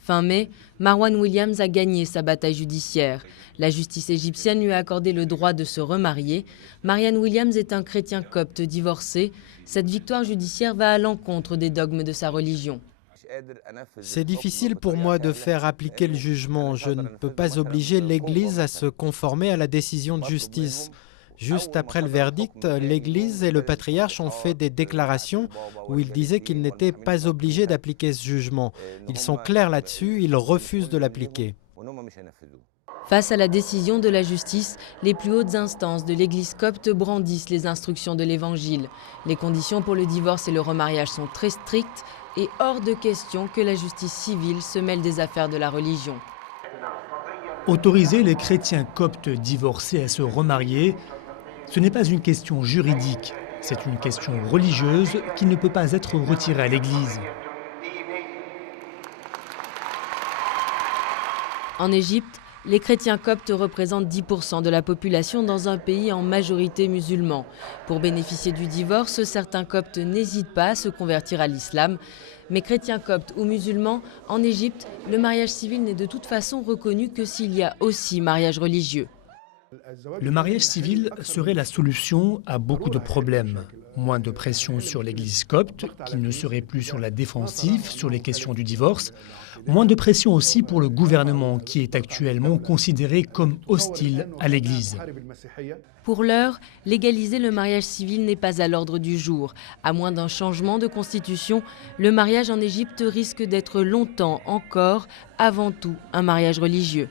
Fin mai, Marwan Williams a gagné sa bataille judiciaire. La justice égyptienne lui a accordé le droit de se remarier. Marwan Williams est un chrétien copte divorcé. Cette victoire judiciaire va à l'encontre des dogmes de sa religion. C'est difficile pour moi de faire appliquer le jugement. Je ne peux pas obliger l'Église à se conformer à la décision de justice. Juste après le verdict, l'Église et le patriarche ont fait des déclarations où ils disaient qu'ils n'étaient pas obligés d'appliquer ce jugement. Ils sont clairs là-dessus, ils refusent de l'appliquer. Face à la décision de la justice, les plus hautes instances de l'Église copte brandissent les instructions de l'Évangile. Les conditions pour le divorce et le remariage sont très strictes et hors de question que la justice civile se mêle des affaires de la religion. Autoriser les chrétiens coptes divorcés à se remarier, ce n'est pas une question juridique, c'est une question religieuse qui ne peut pas être retirée à l'Église. En Égypte, les chrétiens coptes représentent 10% de la population dans un pays en majorité musulman. Pour bénéficier du divorce, certains coptes n'hésitent pas à se convertir à l'islam. Mais chrétiens coptes ou musulmans, en Égypte, le mariage civil n'est de toute façon reconnu que s'il y a aussi mariage religieux. Le mariage civil serait la solution à beaucoup de problèmes. Moins de pression sur l'Église copte, qui ne serait plus sur la défensive sur les questions du divorce. Moins de pression aussi pour le gouvernement, qui est actuellement considéré comme hostile à l'Église. Pour l'heure, légaliser le mariage civil n'est pas à l'ordre du jour. À moins d'un changement de constitution, le mariage en Égypte risque d'être longtemps encore, avant tout, un mariage religieux.